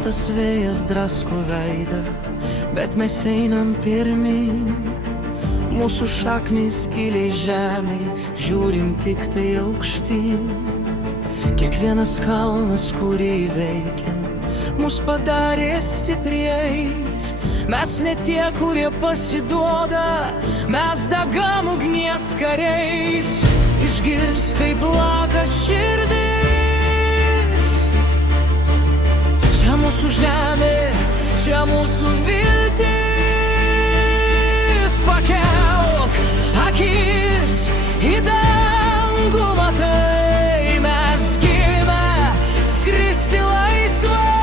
Šaltas vėjas drasko veidą, bet mes einam pirmyn. Mūsų šaknys giliai žemėj, žiūrim tik tai aukštyn. Kiekvienas kalnas, kurį įveikėm, mus padarė stipriais. Mes ne tie, kurie pasiduoda, mes degam ugnies kariais. Išgirs, kaip plaka širdis. Čia mūsų žemė, čia mūsų viltis. Pakelk akis į dangų, matai, mes gimę skristi laisvai.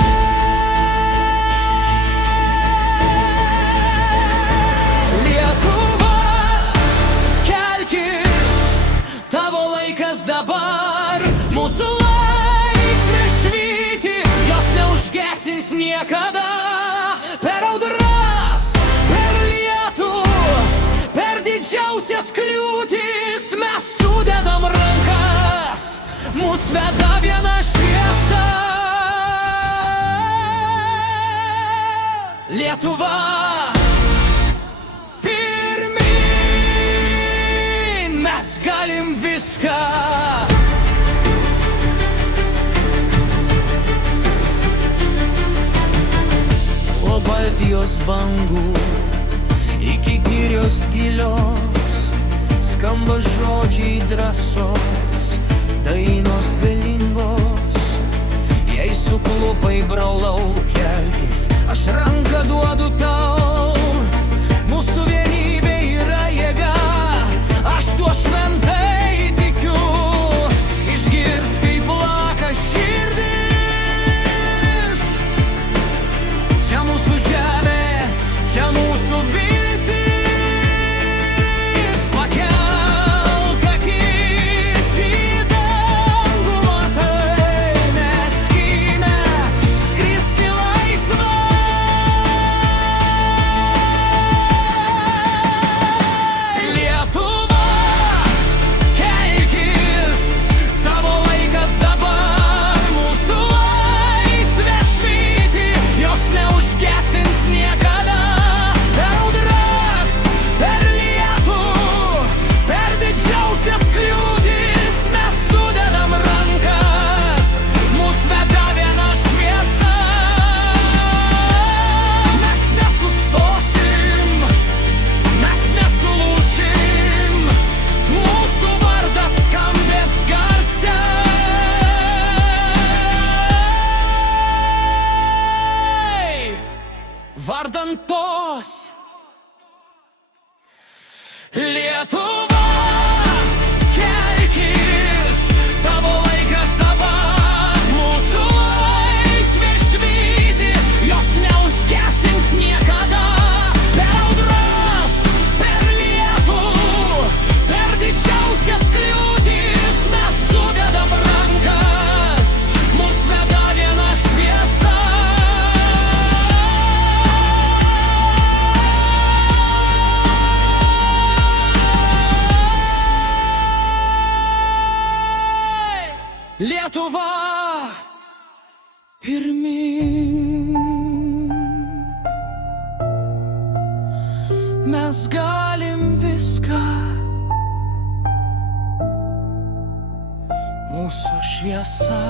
Lietuva, kelkis, tavo laikas dabar. Mūsų laisvė švyti, jos neužgesins niekada. Per audras, per lietų, per didžiausias kliūtis mes sudedam rankas. Mus veda viena šviesa. Lietuva, pirmyn, mes galim viską. O Baltijos bangų iki girios gilios skamba žodžiai drąsos, dainos galingos. Jei suklupai, brolau, kelkis, aš ranką duodu tau. Mūsų vienybė yra jėga, aš tuo šventai tikiu. Išgirs, kaip plaka širdis. Čia mūsų žemė, čia mūsų viltis. Pakelk akis į dangų, matai, mes gimę skristi laisvai. Lietuva, kelkis, tavo laikas dabar. Mūsų laisvė švyti, jos neužgesins niekada. Per audras, per lietų, per didžiausias kliūtis mes sudedam rankas. Mus veda viena šviesa. Mes nesustosim, mes nesulūšim. Mūsų vardas skambės garsiai. Vardan tos Lietuva, kelkis, tavo laikas dabar. Mūsų laisvė švyti, jos neužgesins niekada. Per audras, per lietų, per didžiausias kliūtis mes sudedam rankas. Mus veda viena šviesa. Lietuva, pirmyn, mes galim viską. Mūsų šviesa.